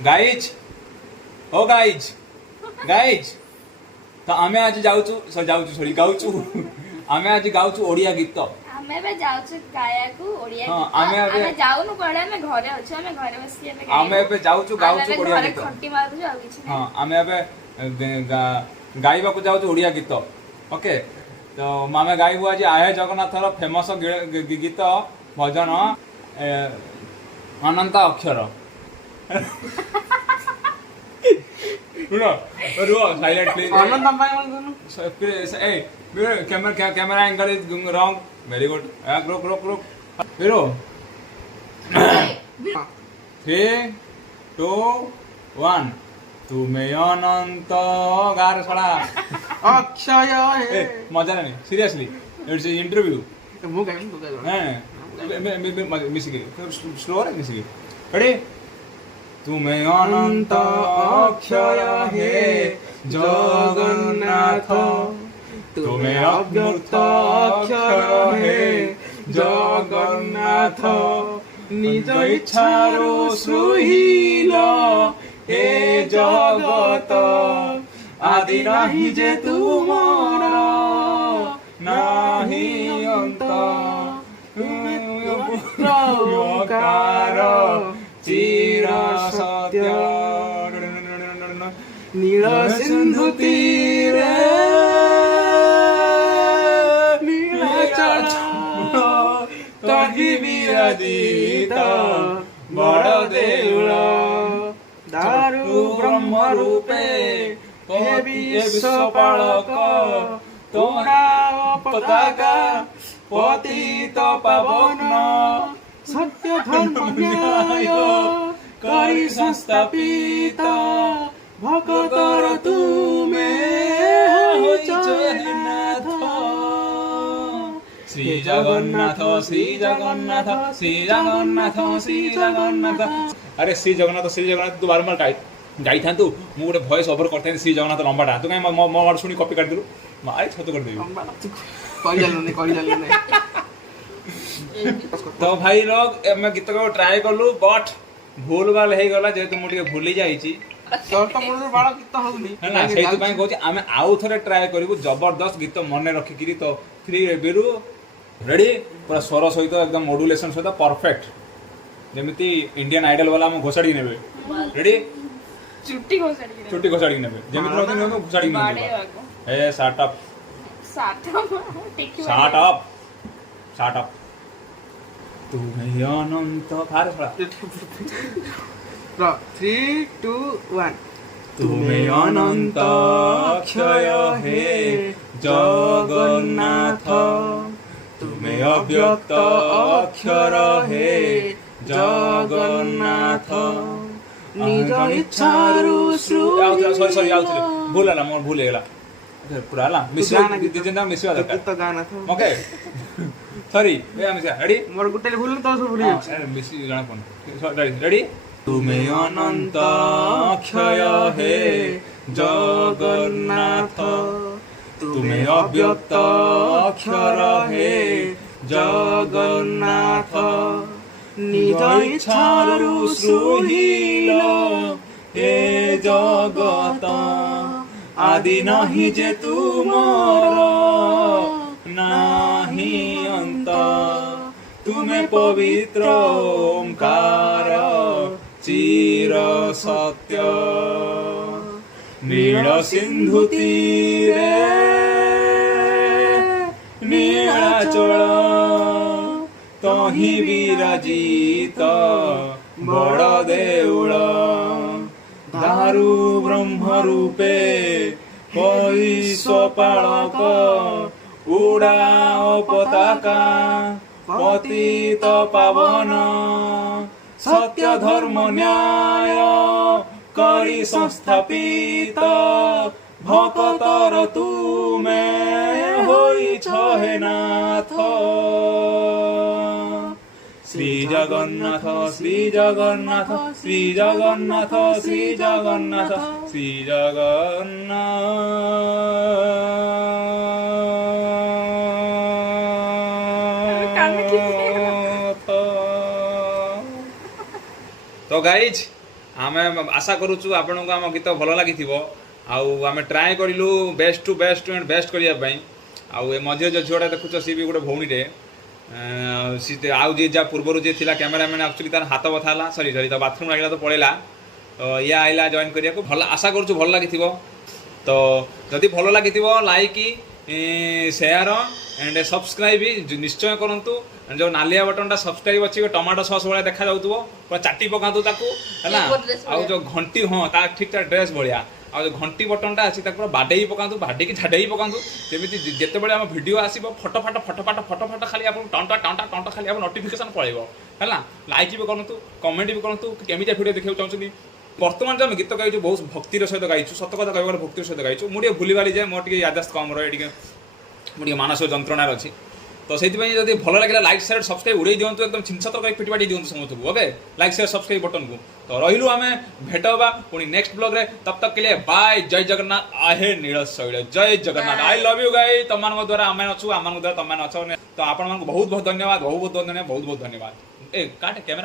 Guys ओ guys guys तो आमे आज जाउचु सॉरी गाउचु आमे आज गाउचु ओडिया गीत ଆମେ ଏବେ ଯାଉଛୁ ଗାୟାକୁ ଓଡିଆ ହଁ, ଗୀତ। ଆମେ ଏବେ- ଆମେ ଯାଉନୁ କୁଆଡେ, ଆମେ ଘରେ ଅଛୁ, ଆମେ ଘରେ ବସିକି ଏବେ आमे ଗାଇବୁ। एबे जाउचु ଆମେ गाउचु ଏବେ ओडिया ଘରେ गीत ଖଟି ମାରୁଛୁ ଆଉ କିଛି हाँ ନାହିଁ। आमे एबे गाइबा को जाउचु ओडिया गीत ओके तो आमे गाइबु आज आहे जगन्नाथर फेमस गीत भजन अनंत अक्षर रुह साइलेंट प्लीज अनंत अंबानी मन कोन camera angle is wrong very good रुक रुक रुक हिरो 3 2 1 तुम्हें अनंत गार छड़ा अक्षय हे मजा नहीं सीरियसली इट्स इंटरव्यू मु गाइम तू गाइम मिसिके स्लो रे मिसिके रेडी तुम्हें अनंत अक्षय हे जगन्नाथ तुम्हें अव्यक्त अक्षर हे जगन्नाथ निज इच्छारो सृहिल हे जगत आदि नाही जे तुमर नाही अंत पुत्रकार चिर सत्य नील सिंधु तीरे तहि विराजित बड़ देउल दारु ब्रह्म रूपे हे विश्वपालक तोरा पताका पतित पावन सत्य धर्म न्याय करी संस्थापित भक्तर तुमे जगन्नाथ श्री जगन्नाथ श्री जगन्नाथ श्री जगन्नाथ श्री जगन्नाथ अरे श्री जगन्नाथ तू बारंबार गाई था तू मु गोटे भॉइस ओवर करते श्री जगन्नाथ लंबाटा तू कहीं मो वर्ड शुणी कॉपी कर दिलु मारे छत कर देबी तो भाई लोग मैं गीत को ट्राई करलु बट भूल भाल हे गला जेतु मु ଟିକେ भूली जाईची ना सेति ପାଇଁ कहूची आमे आउ थरे ट्राई करिवु जबरदस्त गीत मने रखि किरी तो फ्री बेरु रेडी पूरा स्वर सहित एकदम मॉड्यूलेशन सहित परफेक्ट जेमिति इंडियन आइडल वाला हम घोषाड़ी नेबे रेडी चुट्टी घोषाड़ी नेबे जेमिति रहते नेबे घोषाड़ी नेबे ए स्टार्ट अप स्टार्ट अप तुम्हें अनंत फार छड़ा 3 2 1 तुम्हें अनंत अक्षय हे जगन्नाथ तुम्हें अव्यक्त अक्षर हे जगन्नाथ निज इच्छारु सॉरी भूल है मोर भूल गेला पूरा ला मिसिया दिजेंदा मिसिया दरकार गीत गाना था ओके सॉरी ए मिसिया रेडी मोर गुटेले भूल तो सब भूली अरे मिसी जाना कोन रेडी तुम्हें अनंत अक्षय हे जगन्नाथ तुम्हें अव्यक्त अक्षर हे जगन्नाथ निज इच्छारु सृहिल हे जगत आदि नाही जे तुमर नाही अंत तुम्हें पवित्र ओंकार चिर सत्य नील सिंधु तीरे नीलाचल तहि विराजित बड़ देउल दारु ब्रह्म रूपे विश्वपालक उड़ाओ पताका पतित पावन सत्य धर्म न्याय करी संस्थापित भक्तर तुमे होइछ हे नाथ श्री जगन्नाथ श्री जगन्नाथ श्री जगन्नाथ श्री जगन्नाथ श्री जगन्नाथ तो गाइज आम आशा करूँ आपण को आम गीत भल लगी आम ट्राए करूँ best to best and best करने आउ मझे जो झीटा देखुच सी भी गोटे भौणीटे सी आउ जी जहाँ पूर्व जी थी कैमेरामैन एक्चुअली तार हाथ बथा है सरी सरी तो बाथरूम लगे तो पड़ेगा तो या आइला जॉइन करिया को भल आशा करूँ भल लगी तो जदि भल लगी लाइक शेयर एंड सब्सक्राइब भी निश्चय करूँ जो नालिया बटनटा सब्सक्राइब अच्छी टमाटो सॉस भाया देखा जाऊँ पूरा चाटी पकातु है आउ जो घंटी हाँ ता ठीक ठाक ड्रेस भाया आ जो घंटी बटनटा अच्छी पूरा बाडेई पकातु बाडेकी झाडेई पकातु जमी जितेबाला आम भिड आसो फटोफाट खाली आप टंटा टंटा टंटा खाली आप नोटिफिकेशन पड़ेगा है लाइक भी करूँ कमेंट भी करूँ केमी भिडियो देखा चाहते बर्तमान जो आम गीत गाइचु बहुत भक्तिर सहित गाइचु सत कथा कह भक्तिर सहित गाइचु मुझे भूली भाली जाए मोर यादास्त कम रहे मुझे मानसिक जंत्रणा अच्छी तो से जब भल लगे लाइक शेयर सब्सक्राइब उड़े दिंतु एकदम छिनछतर कर पिटपाटी दिंतु समस्त को okay like share subscribe button को तो रही आम भेट हवा पुणी नेक्स्ट ब्लॉग रे तब तक के लिए बाय जय जगन्नाथ आहे नील शैल जय Jagannath I love you guys तुम द्वारा आम अच्छु आम द्वारा तुम अच्छ तो आप बहुत बहुत धन्यवाद बहुत बहुत धन्यवाद बहुत बहुत धन्यवाद ए काटे कैमरा।